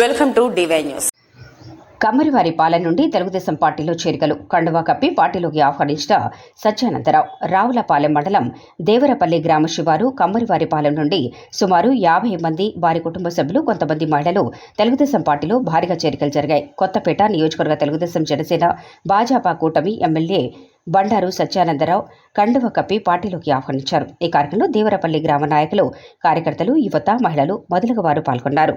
Welcome to DY news. కమ్మరివారి పాలన నుండి తెలుగుదేశం పార్టీలో చేరికలు. కండువా కప్పి పార్టీలోకి ఆహ్వానించిన సత్యానందరావు రావులపాలెం మండలం దేవరపల్లి గ్రామ శివారు కమ్మరివారిపాలెం నుండి సుమారు యాభై మంది వారి కుటుంబ సభ్యులు కొంతమంది మహిళలు తెలుగుదేశం పార్టీలో భారీగా చేరికలు జరిగాయి. కొత్తపేట నియోజకవర్గ తెలుగుదేశం జనసేన భాజపా కూటమి ఎమ్మెల్యే బండారు సత్యానందరావు కండువ కప్పి పార్టీలోకి ఆహ్వానించారు. ఈ కార్యక్రమంలో దేవరపల్లి గ్రామ నాయకులు కార్యకర్తలు యువత మహిళలు మొదలగు వారు పాల్గొన్నారు.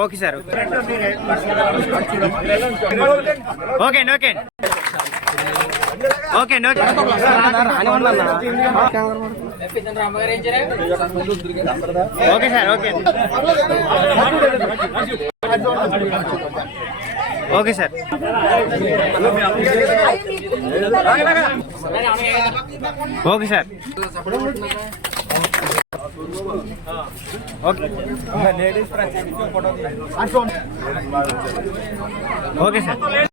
Okay sir okay okay. Okay okay. Okay sir okay. Okay sir. Okay sir. Okay. Okay sir.